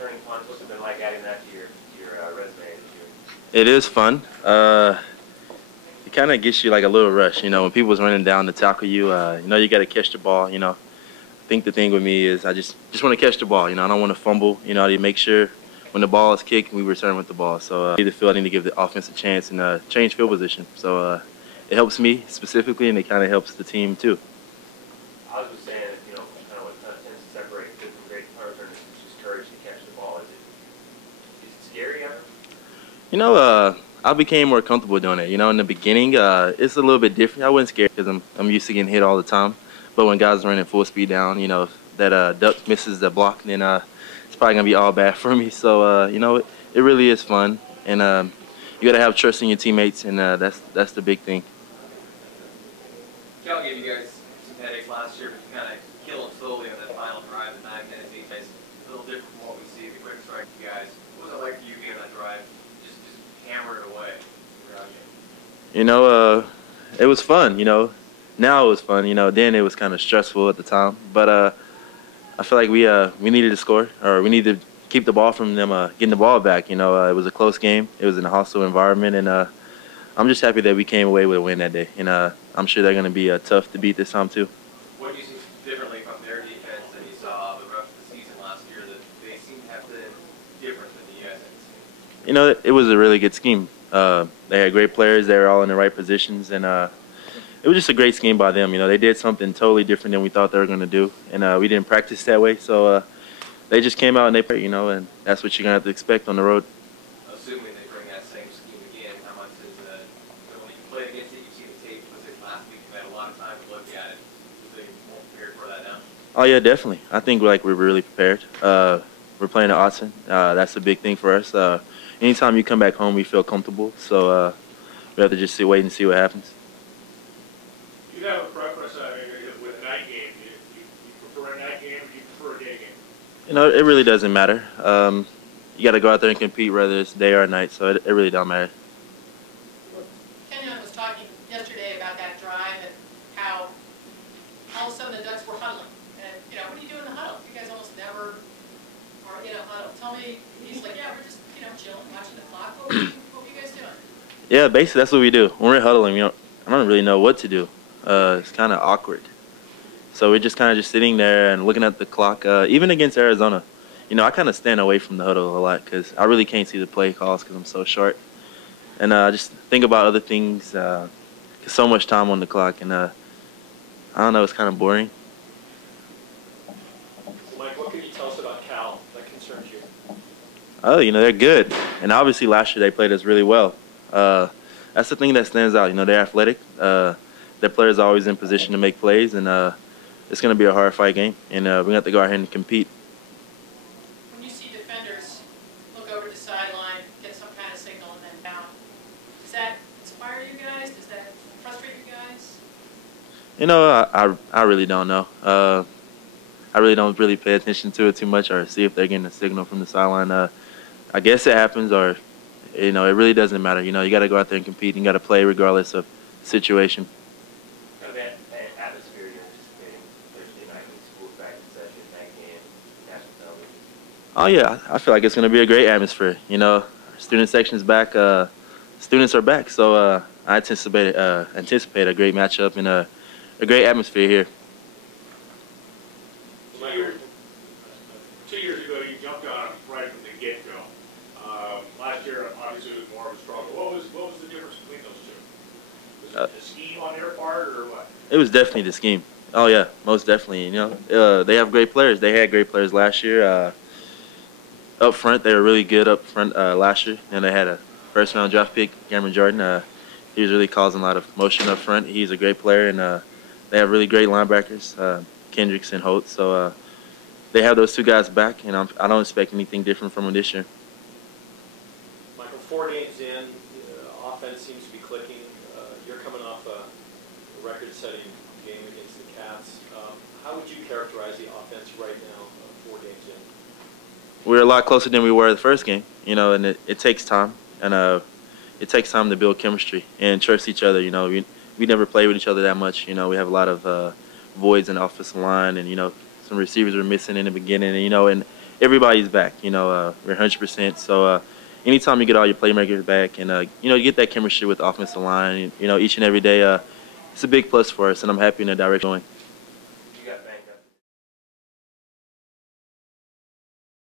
returning punts. What's it been like adding that to your resume this year? It is fun. It kind of gets you like a little rush, you know, when people's running down to tackle you. You know, you got to catch the ball. You know, I think the thing with me is I just want to catch the ball. You know, I don't want to fumble. You know, to make sure when the ball is kicked, we return with the ball. So I need to give the offense a chance and change field position. So it helps me specifically, and it kind of helps the team too. I was just saying, you know, kind of what tends to separate good from great punt returners is just courage to catch the ball. Is it scary ever? You know, I became more comfortable doing it. You know, in the beginning, it's a little bit different. I wasn't scared because I'm used to getting hit all the time. But when guys are running full speed down, you know, if that duck misses the block, then it's probably gonna be all bad for me. So you know, it really is fun, and you gotta have trust in your teammates, and that's the big thing. Cal gave you guys some headaches last year, but you kind of kill them slowly on that final drive at 9 minutes. You guys a little different from what we see, the quick strike you guys. What was it like for you being on that drive? Just hammer it away. You know, it was fun. You know, now it was fun. You know, then it was kind of stressful at the time. But I feel like we needed to score, or we needed to keep the ball from them getting the ball back. You know, it was a close game. It was in a hostile environment, and I'm just happy that we came away with a win that day. And I'm sure they're going to be tough to beat this time too. What do you see differently from their defense than you saw the rest of the season last year that they seem to have been different than you guys had seen? You know, it was a really good scheme. They had great players. They were all in the right positions, and it was just a great scheme by them. You know, they did something totally different than we thought they were going to do, and we didn't practice that way. So they just came out and they played, you know, and that's what you're going to have to expect on the road. Assuming they bring that same scheme again, how much is when you played against it, you see the tape, was it last week, you had a lot of time to look at it, was they more prepared for that now? Oh, yeah, definitely. I think we're really prepared. We're playing at Austin. That's a big thing for us. Anytime you come back home, we feel comfortable. So we have to just wait and see what happens. Do you have a preference with a night game? Do you prefer a night game or do you prefer a day game? You know, it really doesn't matter. You got to go out there and compete, whether it's day or night. So it really don't matter. Kenyon was talking yesterday about that drive and how all of a sudden the Ducks were huddling. And, you know, what do you do in the huddle? You guys almost never are in a huddle. Tell me, he's like, yeah, we're just, you know, chilling, watching the clock. What were you guys doing? Yeah, basically that's what we do. When we're huddling, I don't really know what to do. It's kind of awkward. So we're just kind of just sitting there and looking at the clock. Even against Arizona, you know, I kind of stand away from the huddle a lot because I really can't see the play calls because I'm so short. And I just think about other things. So much time on the clock, and I don't know, it's kind of boring. Mike, what can you tell us about Cal that concerns you? Oh, you know, they're good. And obviously last year they played us really well. That's the thing that stands out. You know, they're athletic. Their players are always in position to make plays, and it's going to be a hard fight game. And we're going to have to go ahead and compete. When you see defenders look over the sideline, get some kind of signal, and then bounce, does that inspire you guys? Does that frustrate you guys? You know, I really don't know. I really don't pay attention to it too much or see if they're getting a signal from the sideline. I guess it happens, or, you know, it really doesn't matter. You know, you got to go out there and compete. You got to play regardless of the situation. Kind of that atmosphere you're anticipating Thursday night when school's back in session, night game, national television. Oh, yeah. I feel like it's going to be a great atmosphere. You know, our student section's back. Students are back. So I anticipate a great matchup and a great atmosphere here. 2 years ago, you jumped on him right from the get-go. Last year, obviously, it was more of a struggle. What was the difference between those two? Was it the scheme on their part, or what? It was definitely the scheme. Oh, yeah, most definitely. You know, they have great players. They had great players last year. Up front, they were really good up front last year. And they had a first-round draft pick, Cameron Jordan. He was really causing a lot of motion up front. He's a great player, and they have really great linebackers, Kendricks and Holt. So they have those two guys back, and I don't expect anything different from them this year. Michael, 4 games in, offense seems to be clicking. You're coming off a record-setting game against the Cats. How would you characterize the offense right now, 4 games in? We're a lot closer than we were the first game, you know, and it takes time, and it takes time to build chemistry and trust each other. You know, we never played with each other that much. You know, we have a lot of voids in the offensive line, and, you know, some receivers were missing in the beginning, and, you know, and everybody's back. You know, we're 100%. So anytime you get all your playmakers back and you know, you get that chemistry with the offensive line, you know, each and every day, it's a big plus for us, and I'm happy in the direction we're going.